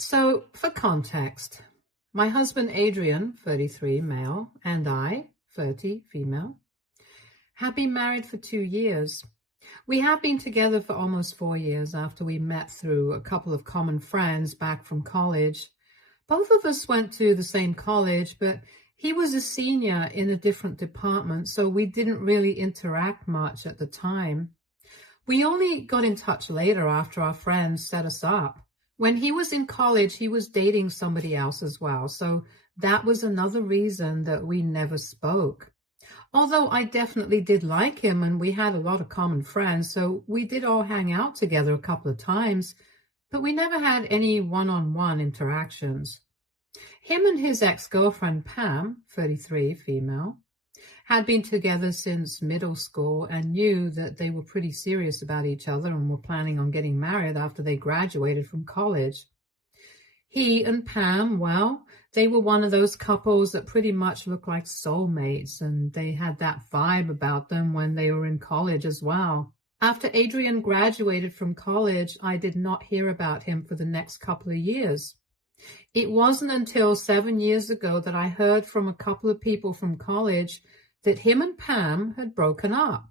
So, for context, my husband Adrian, 33, male, and I, 30, female, have been married for 2 years. We have been together for almost 4 years after we met through a couple of common friends back from college. Both of us went to the same college, but he was a senior in a different department, so we didn't really interact much at the time. We only got in touch later after our friends set us up. When he was in college, he was dating somebody else as well, so that was another reason that we never spoke. Although I definitely did like him and we had a lot of common friends, so we did all hang out together a couple of times, but we never had any one-on-one interactions. Him and his ex-girlfriend Pam, 33, female, had been together since middle school and knew that they were pretty serious about each other and were planning on getting married after they graduated from college. He and Pam, well, they were one of those couples that pretty much looked like soulmates, and they had that vibe about them when they were in college as well. After Adrian graduated from college, I did not hear about him for the next couple of years. It wasn't until 7 years ago that I heard from a couple of people from college that him and Pam had broken up.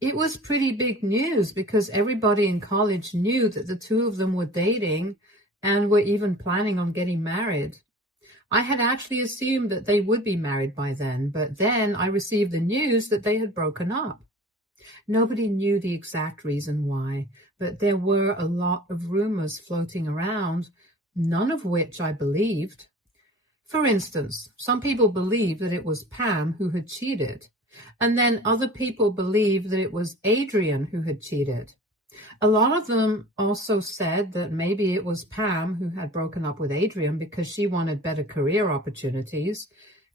It was pretty big news because everybody in college knew that the two of them were dating and were even planning on getting married. I had actually assumed that they would be married by then, but then I received the news that they had broken up. Nobody knew the exact reason why, but there were a lot of rumors floating around, none of which I believed. For instance, some people believed that it was Pam who had cheated, and then other people believed that it was Adrian who had cheated. A lot of them also said that maybe it was Pam who had broken up with Adrian because she wanted better career opportunities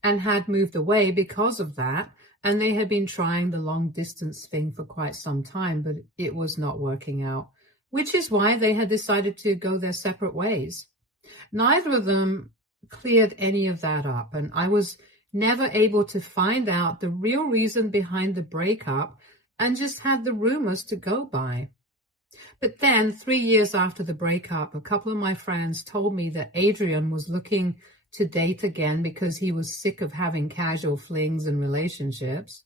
and had moved away because of that, and they had been trying the long distance thing for quite some time, but it was not working out, which is why they had decided to go their separate ways. Neither of them cleared any of that up, and I was never able to find out the real reason behind the breakup and just had the rumors to go by. But then, 3 years after the breakup, a couple of my friends told me that Adrian was looking to date again because he was sick of having casual flings and relationships.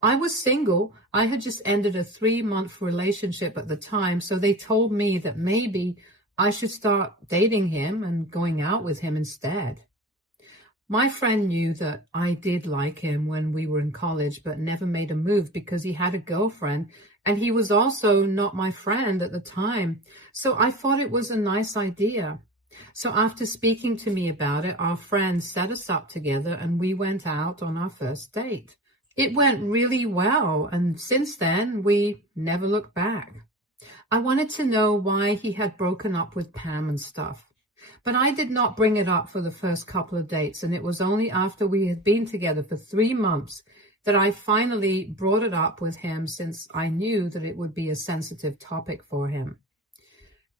I was single. I had just ended a 3-month relationship at the time, so they told me that maybe I should start dating him and going out with him instead. My friend knew that I did like him when we were in college, but never made a move because he had a girlfriend, and he was also not my friend at the time. So I thought it was a nice idea. So after speaking to me about it, our friends set us up together and we went out on our first date. It went really well, and since then, we never looked back. I wanted to know why he had broken up with Pam and stuff. But I did not bring it up for the first couple of dates, and it was only after we had been together for 3 months that I finally brought it up with him, since I knew that it would be a sensitive topic for him.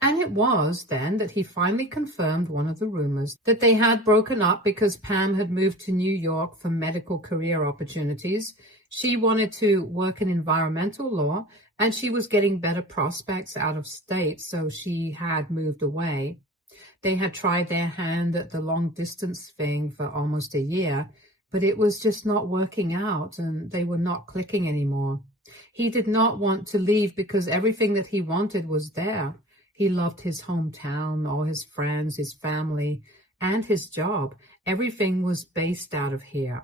And it was then that he finally confirmed one of the rumors, that they had broken up because Pam had moved to New York for medical career opportunities. She wanted to work in environmental law, and she was getting better prospects out of state, so she had moved away. They had tried their hand at the long distance thing for almost a year, but it was just not working out and they were not clicking anymore. He did not want to leave because everything that he wanted was there. He loved his hometown, all his friends, his family, and his job. Everything was based out of here.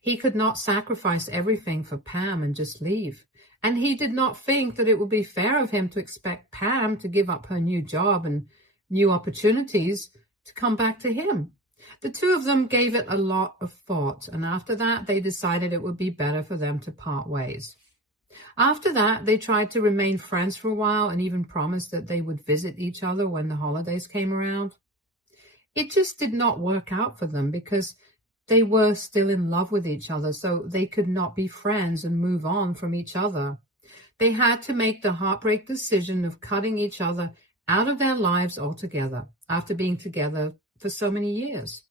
He could not sacrifice everything for Pam and just leave. And he did not think that it would be fair of him to expect Pam to give up her new job and new opportunities to come back to him. The two of them gave it a lot of thought, and after that, they decided it would be better for them to part ways. After that, they tried to remain friends for a while and even promised that they would visit each other when the holidays came around. It just did not work out for them because they were still in love with each other, so they could not be friends and move on from each other. They had to make the heartbreak decision of cutting each other out of their lives altogether after being together for so many years.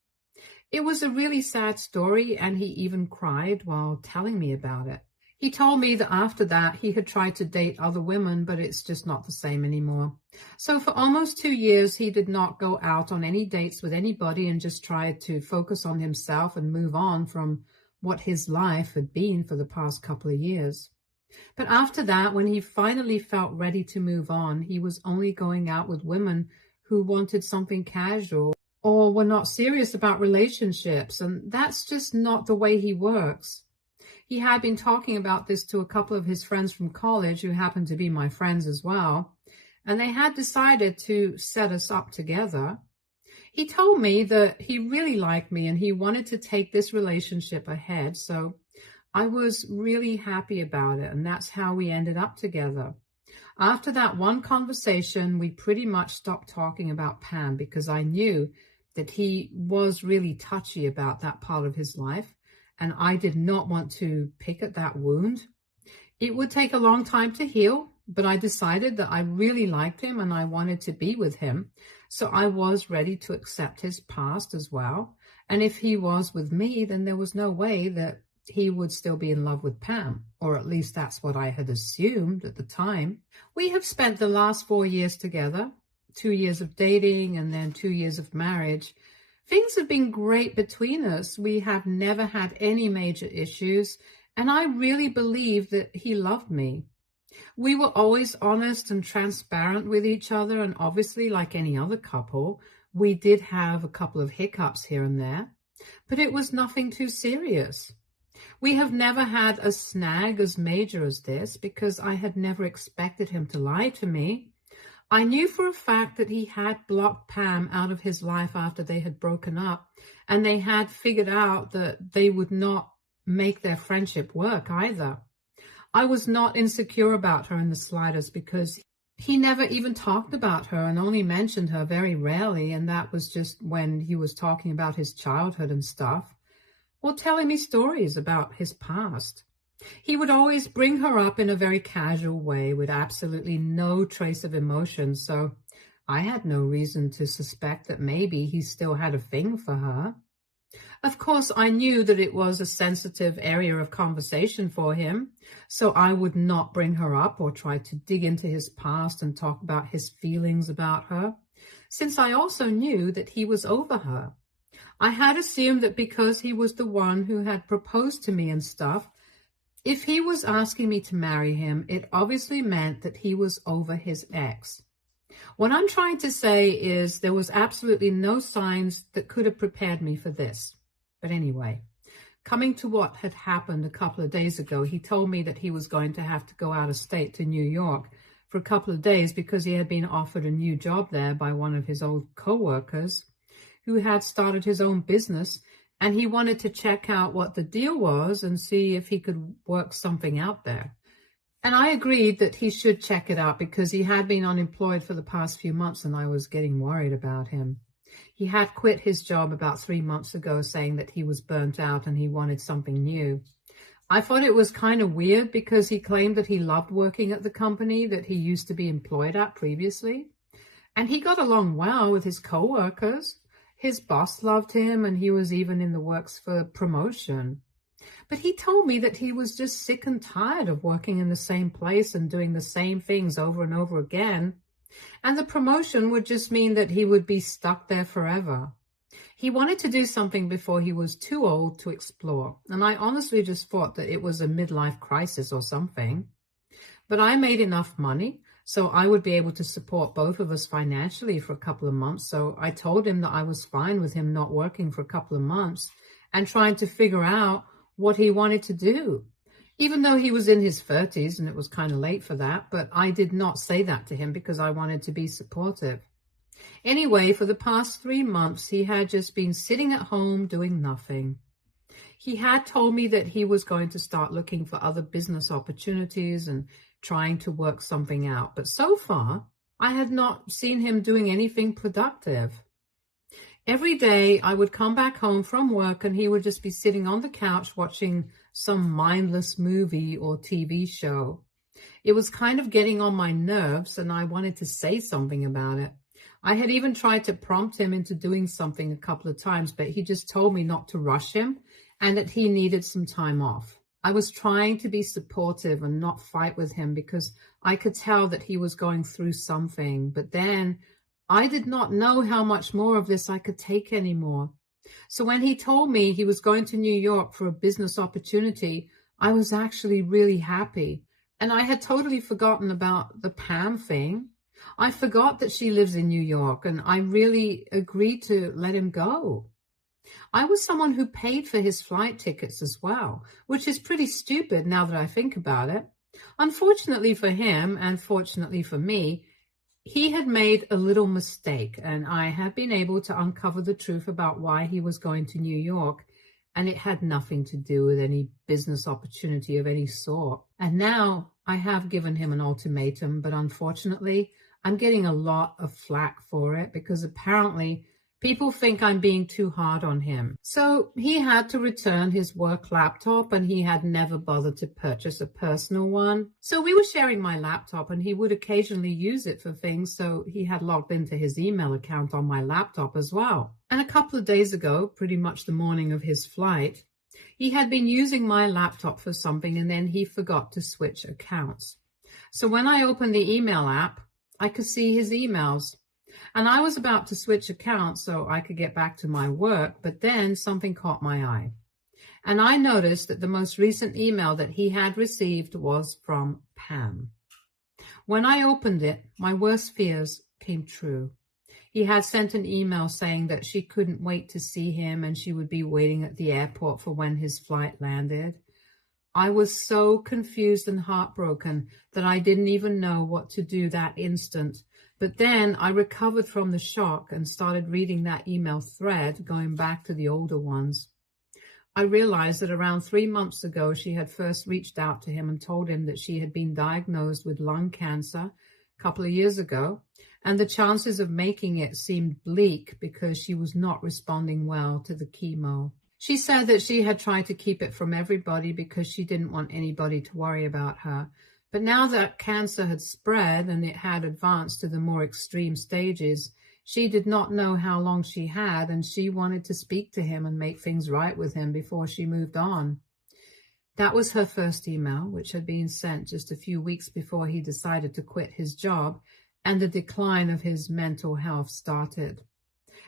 It was a really sad story, and he even cried while telling me about it. He told me that after that, he had tried to date other women, but it's just not the same anymore. So for almost 2 years, he did not go out on any dates with anybody and just tried to focus on himself and move on from what his life had been for the past couple of years. But after that, when he finally felt ready to move on, he was only going out with women who wanted something casual or were not serious about relationships. And that's just not the way he works. He had been talking about this to a couple of his friends from college who happened to be my friends as well, and they had decided to set us up together. He told me that he really liked me and he wanted to take this relationship ahead, so I was really happy about it, and that's how we ended up together. After that one conversation, we pretty much stopped talking about Pam because I knew that he was really touchy about that part of his life, and I did not want to pick at that wound. It would take a long time to heal, but I decided that I really liked him and I wanted to be with him. So I was ready to accept his past as well. And if he was with me, then there was no way that he would still be in love with Pam, or at least that's what I had assumed at the time. We have spent the last 4 years together, 2 years of dating and then 2 years of marriage. Things have been great between us. We have never had any major issues, and I really believe that he loved me. We were always honest and transparent with each other, and obviously, like any other couple, we did have a couple of hiccups here and there, but it was nothing too serious. We have never had a snag as major as this because I had never expected him to lie to me. I knew for a fact that he had blocked Pam out of his life after they had broken up, and they had figured out that they would not make their friendship work either. I was not insecure about her in the slightest because he never even talked about her and only mentioned her very rarely, and that was just when he was talking about his childhood and stuff, or telling me stories about his past. He would always bring her up in a very casual way with absolutely no trace of emotion, so I had no reason to suspect that maybe he still had a thing for her. Of course, I knew that it was a sensitive area of conversation for him, so I would not bring her up or try to dig into his past and talk about his feelings about her, since I also knew that he was over her. I had assumed that because he was the one who had proposed to me and stuff, if he was asking me to marry him, it obviously meant that he was over his ex. What I'm trying to say is there was absolutely no signs that could have prepared me for this. But anyway, coming to what had happened a couple of days ago, he told me that he was going to have to go out of state to New York for a couple of days because he had been offered a new job there by one of his old co-workers who had started his own business, and he wanted to check out what the deal was and see if he could work something out there. And I agreed that he should check it out because he had been unemployed for the past few months and I was getting worried about him. He had quit his job about 3 months ago, saying that he was burnt out and he wanted something new. I thought it was kind of weird because he claimed that he loved working at the company that he used to be employed at previously. And he got along well with his co-workers. His boss loved him and he was even in the works for promotion. But he told me that he was just sick and tired of working in the same place and doing the same things over and over again. And the promotion would just mean that he would be stuck there forever. He wanted to do something before he was too old to explore. And I honestly just thought that it was a midlife crisis or something. But I made enough money, so I would be able to support both of us financially for a couple of months. So I told him that I was fine with him not working for a couple of months and trying to figure out what he wanted to do, even though he was in his 30s and it was kind of late for that. But I did not say that to him because I wanted to be supportive. Anyway, for the past 3 months, he had just been sitting at home doing nothing. He had told me that he was going to start looking for other business opportunities and trying to work something out. But so far, I had not seen him doing anything productive. Every day, I would come back home from work and he would just be sitting on the couch watching some mindless movie or TV show. It was kind of getting on my nerves and I wanted to say something about it. I had even tried to prompt him into doing something a couple of times, but he just told me not to rush him and that he needed some time off. I was trying to be supportive and not fight with him because I could tell that he was going through something. But then I did not know how much more of this I could take anymore. So when he told me he was going to New York for a business opportunity, I was actually really happy. And I had totally forgotten about the Pam thing. I forgot that she lives in New York, and I really agreed to let him go. I was someone who paid for his flight tickets as well, which is pretty stupid now that I think about it. Unfortunately for him, and fortunately for me, he had made a little mistake, and I had been able to uncover the truth about why he was going to New York, and it had nothing to do with any business opportunity of any sort. And now I have given him an ultimatum, but unfortunately, I'm getting a lot of flack for it because apparently people think I'm being too hard on him. So he had to return his work laptop, and he had never bothered to purchase a personal one. So we were sharing my laptop, and he would occasionally use it for things, so he had logged into his email account on my laptop as well. And a couple of days ago, pretty much the morning of his flight, he had been using my laptop for something, and then he forgot to switch accounts. So when I opened the email app, I could see his emails. And I was about to switch accounts so I could get back to my work, but then something caught my eye. And I noticed that the most recent email that he had received was from Pam. When I opened it, my worst fears came true. He had sent an email saying that she couldn't wait to see him and she would be waiting at the airport for when his flight landed. I was so confused and heartbroken that I didn't even know what to do that instant. But then I recovered from the shock and started reading that email thread, going back to the older ones. I realized that around 3 months ago, she had first reached out to him and told him that she had been diagnosed with lung cancer a couple of years ago, and the chances of making it seemed bleak because she was not responding well to the chemo. She said that she had tried to keep it from everybody because she didn't want anybody to worry about her. But now that cancer had spread and it had advanced to the more extreme stages, she did not know how long she had, and she wanted to speak to him and make things right with him before she moved on. That was her first email, which had been sent just a few weeks before he decided to quit his job and the decline of his mental health started.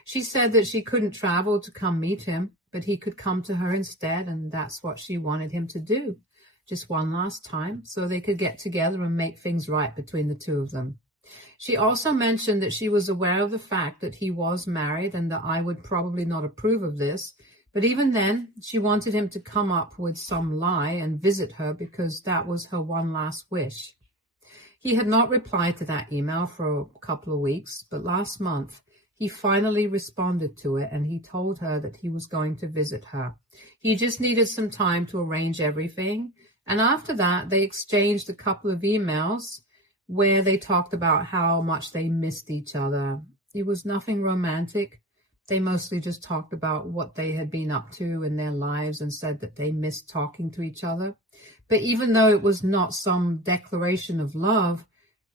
She said that she couldn't travel to come meet him, but he could come to her instead, and that's what she wanted him to do. Just one last time, so they could get together and make things right between the two of them. She also mentioned that she was aware of the fact that he was married and that I would probably not approve of this, but even then, she wanted him to come up with some lie and visit her because that was her one last wish. He had not replied to that email for a couple of weeks, but last month, he finally responded to it, and he told her that he was going to visit her. He just needed some time to arrange everything. And after that, they exchanged a couple of emails where they talked about how much they missed each other. It was nothing romantic. They mostly just talked about what they had been up to in their lives and said that they missed talking to each other. But even though it was not some declaration of love,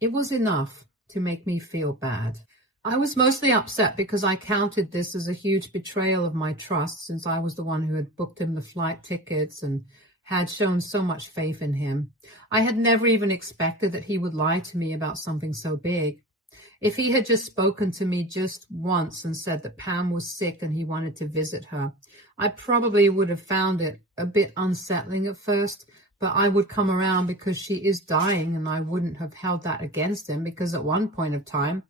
it was enough to make me feel bad. I was mostly upset because I counted this as a huge betrayal of my trust, since I was the one who had booked him the flight tickets and had shown so much faith in him. I had never even expected that he would lie to me about something so big. If he had just spoken to me just once and said that Pam was sick and he wanted to visit her, I probably would have found it a bit unsettling at first, but I would come around because she is dying, and I wouldn't have held that against him because at one point of time,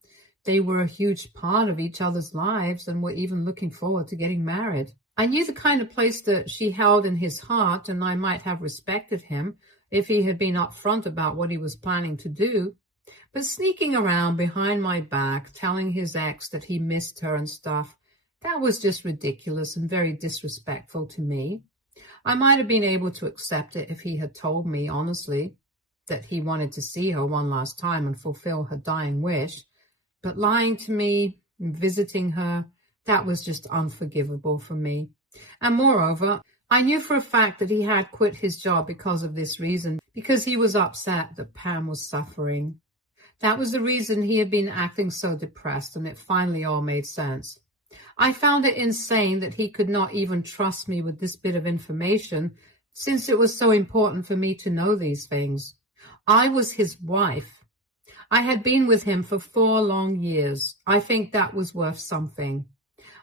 they were a huge part of each other's lives and were even looking forward to getting married. I knew the kind of place that she held in his heart, and I might have respected him if he had been upfront about what he was planning to do. But sneaking around behind my back, telling his ex that he missed her and stuff, that was just ridiculous and very disrespectful to me. I might have been able to accept it if he had told me honestly that he wanted to see her one last time and fulfill her dying wish. But lying to me and visiting her, that was just unforgivable for me. And moreover, I knew for a fact that he had quit his job because of this reason, because he was upset that Pam was suffering. That was the reason he had been acting so depressed, and it finally all made sense. I found it insane that he could not even trust me with this bit of information, since it was so important for me to know these things. I was his wife. I had been with him for 4 long years. I think that was worth something.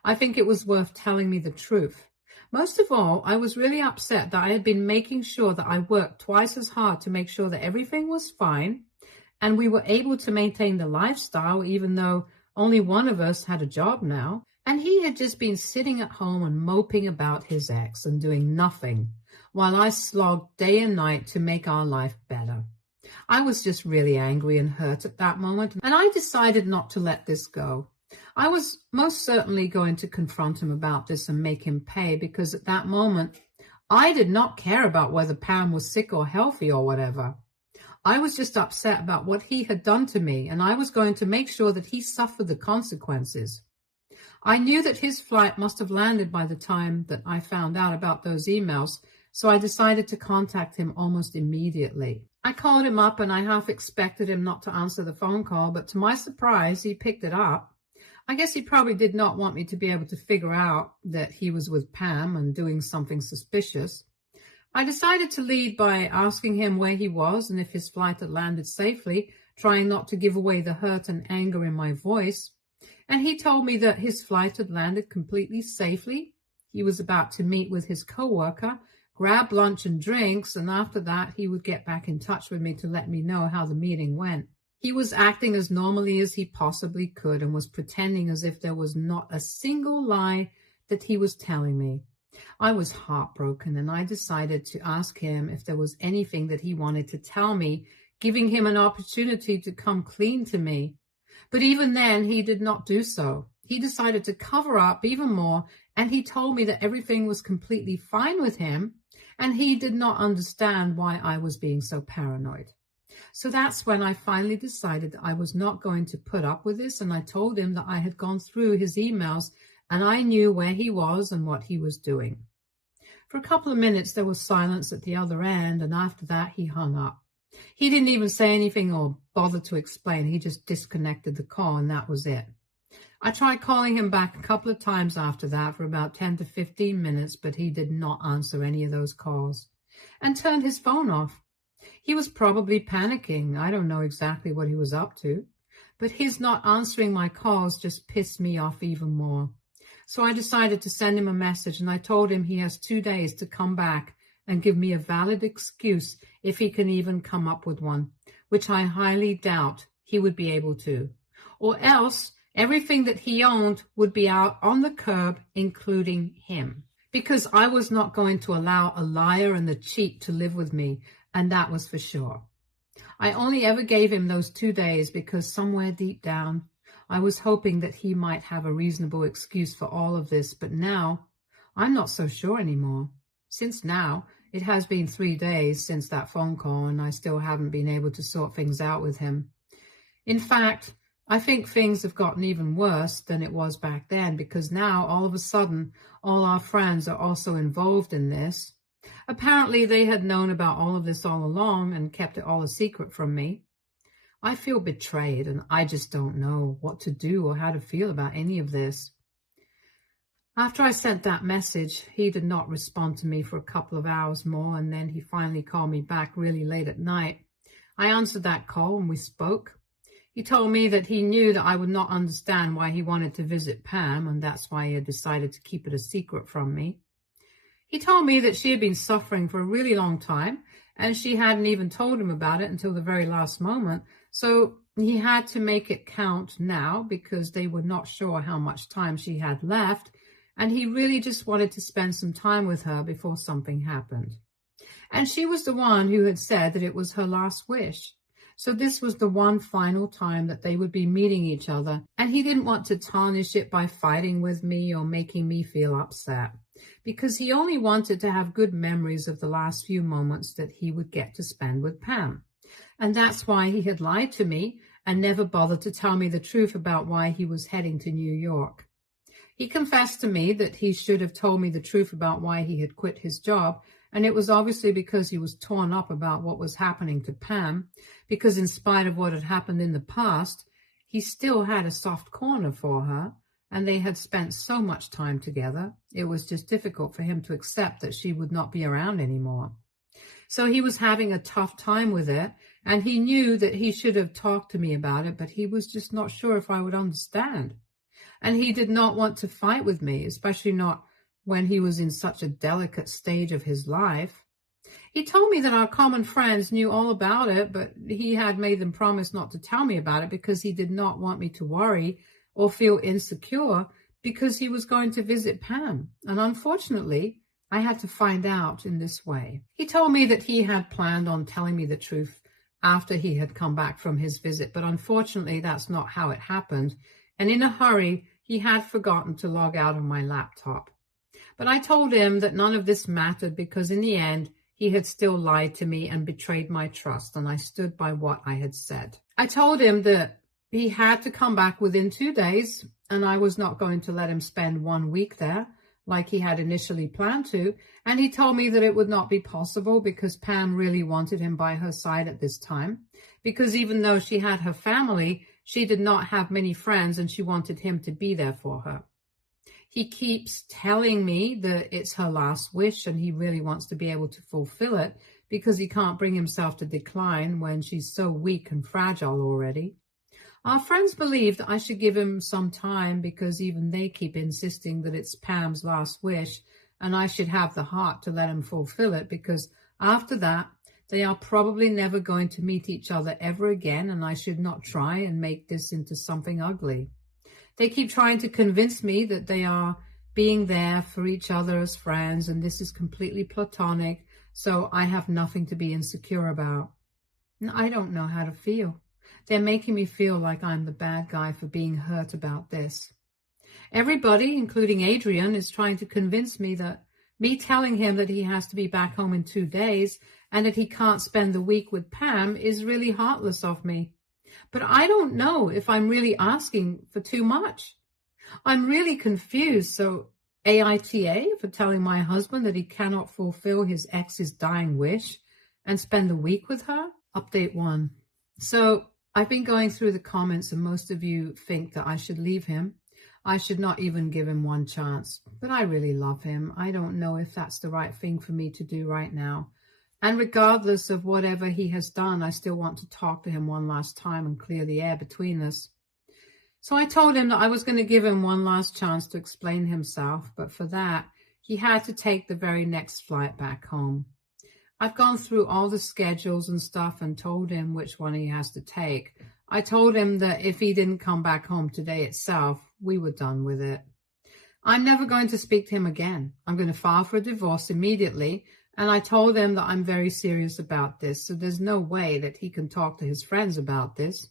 I think it was worth telling me the truth. Most of all, I was really upset that I had been making sure that I worked twice as hard to make sure that everything was fine and we were able to maintain the lifestyle even though only one of us had a job now. And he had just been sitting at home and moping about his ex and doing nothing while I slogged day and night to make our life better. I was just really angry and hurt at that moment, and I decided not to let this go. I was most certainly going to confront him about this and make him pay, because at that moment, I did not care about whether Pam was sick or healthy or whatever. I was just upset about what he had done to me, and I was going to make sure that he suffered the consequences. I knew that his flight must have landed by the time that I found out about those emails, so I decided to contact him almost immediately. I called him up and I half expected him not to answer the phone call, but to my surprise, he picked it up. I guess he probably did not want me to be able to figure out that he was with Pam and doing something suspicious. I decided to lead by asking him where he was and if his flight had landed safely, trying not to give away the hurt and anger in my voice. And he told me that his flight had landed completely safely. He was about to meet with his coworker, grab lunch and drinks, and after that he would get back in touch with me to let me know how the meeting went. He was acting as normally as he possibly could and was pretending as if there was not a single lie that he was telling me. I was heartbroken, and I decided to ask him if there was anything that he wanted to tell me, giving him an opportunity to come clean to me. But even then, he did not do so. He decided to cover up even more, and he told me that everything was completely fine with him, and he did not understand why I was being so paranoid. So that's when I finally decided that I was not going to put up with this, and I told him that I had gone through his emails and I knew where he was and what he was doing. For a couple of minutes, there was silence at the other end, and after that, he hung up. He didn't even say anything or bother to explain. He just disconnected the call, and that was it. I tried calling him back a couple of times after that for about 10 to 15 minutes, but he did not answer any of those calls and turned his phone off. He was probably panicking. I don't know exactly what he was up to, but his not answering my calls just pissed me off even more. So I decided to send him a message, and I told him he has 2 days to come back and give me a valid excuse if he can even come up with one, which I highly doubt he would be able to. Or else everything that he owned would be out on the curb, including him. Because I was not going to allow a liar and a cheat to live with me, and that was for sure. I only ever gave him those 2 days because somewhere deep down, I was hoping that he might have a reasonable excuse for all of this, but now I'm not so sure anymore. Since now, it has been 3 days since that phone call, and I still haven't been able to sort things out with him. In fact, I think things have gotten even worse than it was back then, because now, all of a sudden, all our friends are also involved in this. Apparently, they had known about all of this all along and kept it all a secret from me. I feel betrayed, and I just don't know what to do or how to feel about any of this. After I sent that message, he did not respond to me for a couple of hours more, and then he finally called me back really late at night. I answered that call and we spoke. He told me that he knew that I would not understand why he wanted to visit Pam, and that's why he had decided to keep it a secret from me. He told me that she had been suffering for a really long time, and she hadn't even told him about it until the very last moment, so he had to make it count now because they were not sure how much time she had left, and he really just wanted to spend some time with her before something happened. And she was the one who had said that it was her last wish. So this was the one final time that they would be meeting each other, and he didn't want to tarnish it by fighting with me or making me feel upset, because he only wanted to have good memories of the last few moments that he would get to spend with Pam. And that's why he had lied to me and never bothered to tell me the truth about why he was heading to New York. He confessed to me that he should have told me the truth about why he had quit his job, and it was obviously because he was torn up about what was happening to Pam, because in spite of what had happened in the past, he still had a soft corner for her, and they had spent so much time together. It was just difficult for him to accept that she would not be around anymore. So he was having a tough time with it, and he knew that he should have talked to me about it, but he was just not sure if I would understand. And he did not want to fight with me, especially not when he was in such a delicate stage of his life. He told me that our common friends knew all about it, but he had made them promise not to tell me about it because he did not want me to worry or feel insecure because he was going to visit Pam. And unfortunately, I had to find out in this way. He told me that he had planned on telling me the truth after he had come back from his visit, but unfortunately, that's not how it happened. And in a hurry, he had forgotten to log out of my laptop. But I told him that none of this mattered because in the end, he had still lied to me and betrayed my trust, and I stood by what I had said. I told him that he had to come back within 2 days, and I was not going to let him spend 1 week there like he had initially planned to, and he told me that it would not be possible because Pam really wanted him by her side at this time, because even though she had her family, she did not have many friends, and she wanted him to be there for her. He keeps telling me that it's her last wish and he really wants to be able to fulfill it because he can't bring himself to decline when she's so weak and fragile already. Our friends believe that I should give him some time because even they keep insisting that it's Pam's last wish and I should have the heart to let him fulfill it because after that, they are probably never going to meet each other ever again and I should not try and make this into something ugly. They keep trying to convince me that they are being there for each other as friends and this is completely platonic, so I have nothing to be insecure about. And I don't know how to feel. They're making me feel like I'm the bad guy for being hurt about this. Everybody, including Adrian, is trying to convince me that me telling him that he has to be back home in 2 days and that he can't spend the week with Pam is really heartless of me. But I don't know if I'm really asking for too much. I'm really confused. So AITA for telling my husband that he cannot fulfill his ex's dying wish and spend the week with her? Update 1. So I've been going through the comments and most of you think that I should leave him. I should not even give him one chance. But I really love him. I don't know if that's the right thing for me to do right now. And regardless of whatever he has done, I still want to talk to him one last time and clear the air between us. So I told him that I was going to give him one last chance to explain himself, but for that, he had to take the very next flight back home. I've gone through all the schedules and stuff and told him which one he has to take. I told him that if he didn't come back home today itself, we were done with it. I'm never going to speak to him again. I'm going to file for a divorce immediately. And I told him that I'm very serious about this, so there's no way that he can talk to his friends about this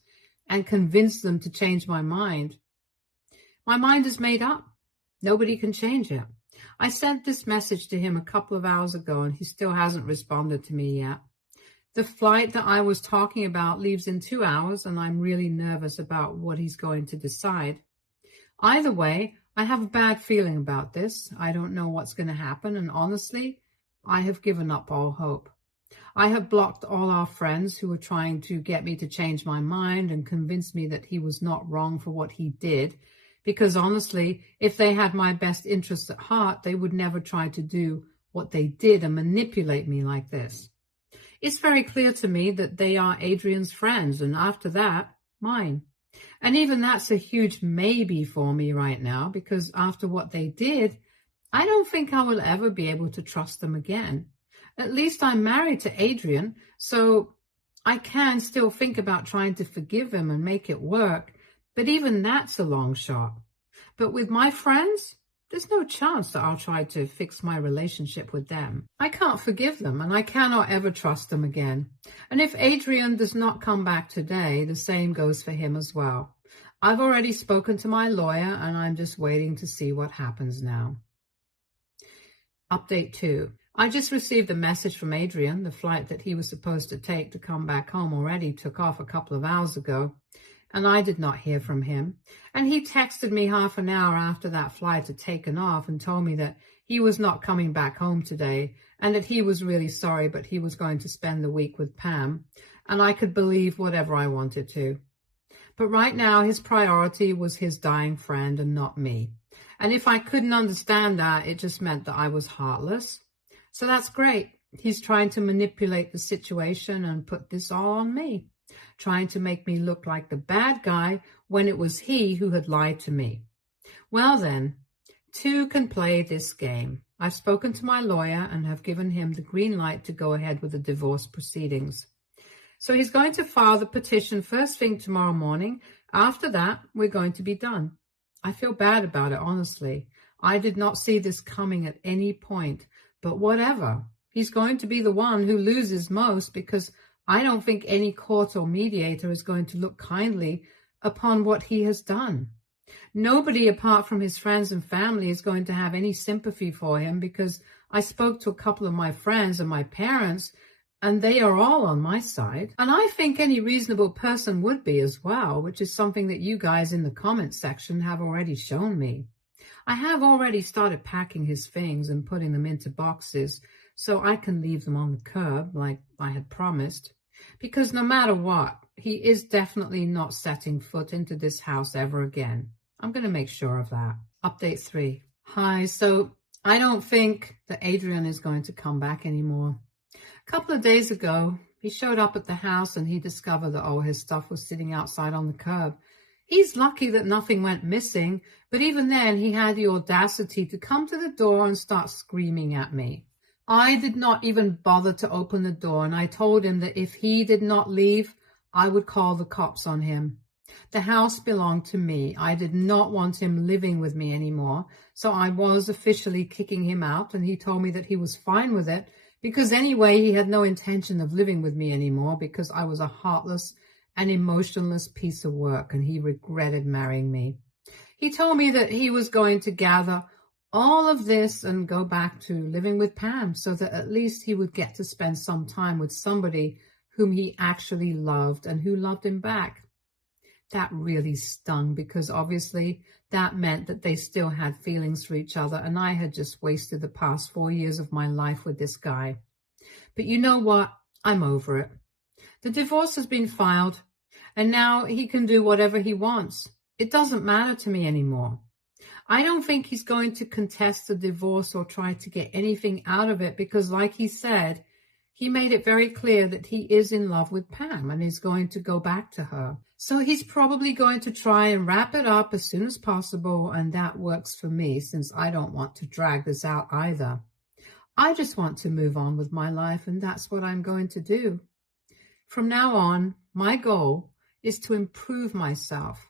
and convince them to change my mind. My mind is made up. Nobody can change it. I sent this message to him a couple of hours ago, and he still hasn't responded to me yet. The flight that I was talking about leaves in 2 hours, and I'm really nervous about what he's going to decide. Either way, I have a bad feeling about this. I don't know what's going to happen, and honestly, I have given up all hope. I have blocked all our friends who were trying to get me to change my mind and convince me that he was not wrong for what he did, because honestly, if they had my best interests at heart, they would never try to do what they did and manipulate me like this. It's very clear to me that they are Adrian's friends, and after that, mine. And even that's a huge maybe for me right now, because after what they did, I don't think I will ever be able to trust them again. At least I'm married to Adrian, so I can still think about trying to forgive him and make it work, but even that's a long shot. But with my friends, there's no chance that I'll try to fix my relationship with them. I can't forgive them, and I cannot ever trust them again. And if Adrian does not come back today, the same goes for him as well. I've already spoken to my lawyer, and I'm just waiting to see what happens now. Update 2. I just received a message from Adrian. The flight that he was supposed to take to come back home already took off a couple of hours ago, and I did not hear from him. And he texted me half an hour after that flight had taken off and told me that he was not coming back home today and that he was really sorry, but he was going to spend the week with Pam, and I could believe whatever I wanted to. But right now, his priority was his dying friend and not me. And if I couldn't understand that, it just meant that I was heartless. So that's great. He's trying to manipulate the situation and put this all on me, trying to make me look like the bad guy when it was he who had lied to me. Well then, two can play this game. I've spoken to my lawyer and have given him the green light to go ahead with the divorce proceedings. So he's going to file the petition first thing tomorrow morning. After that, we're going to be done. I feel bad about it, honestly. I did not see this coming at any point, but whatever. He's going to be the one who loses most because I don't think any court or mediator is going to look kindly upon what he has done. Nobody apart from his friends and family is going to have any sympathy for him because I spoke to a couple of my friends and my parents, and they are all on my side. And I think any reasonable person would be as well, which is something that you guys in the comments section have already shown me. I have already started packing his things and putting them into boxes so I can leave them on the curb like I had promised. Because no matter what, he is definitely not setting foot into this house ever again. I'm going to make sure of that. Update 3. Hi, so I don't think that Adrian is going to come back anymore. A couple of days ago, he showed up at the house and he discovered that all his stuff was sitting outside on the curb. He's lucky that nothing went missing, but even then he had the audacity to come to the door and start screaming at me. I did not even bother to open the door, and I told him that if he did not leave, I would call the cops on him. The house belonged to me. I did not want him living with me anymore, so I was officially kicking him out, and he told me that he was fine with it because anyway he had no intention of living with me anymore because I was a heartless and emotionless piece of work, and he regretted marrying me. He told me that he was going to gather all of this and go back to living with Pam so that at least he would get to spend some time with somebody whom he actually loved and who loved him back. That really stung because obviously that meant that they still had feelings for each other, and I had just wasted the past 4 years of my life with this guy. But you know what? I'm over it. The divorce has been filed, and now he can do whatever he wants. It doesn't matter to me anymore. I don't think he's going to contest the divorce or try to get anything out of it because, like he said, he made it very clear that he is in love with Pam and is going to go back to her. So he's probably going to try and wrap it up as soon as possible, and that works for me since I don't want to drag this out either. I just want to move on with my life, and that's what I'm going to do. From now on, my goal is to improve myself.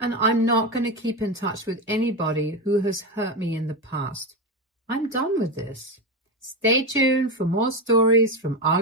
And I'm not going to keep in touch with anybody who has hurt me in the past. I'm done with this. Stay tuned for more stories from our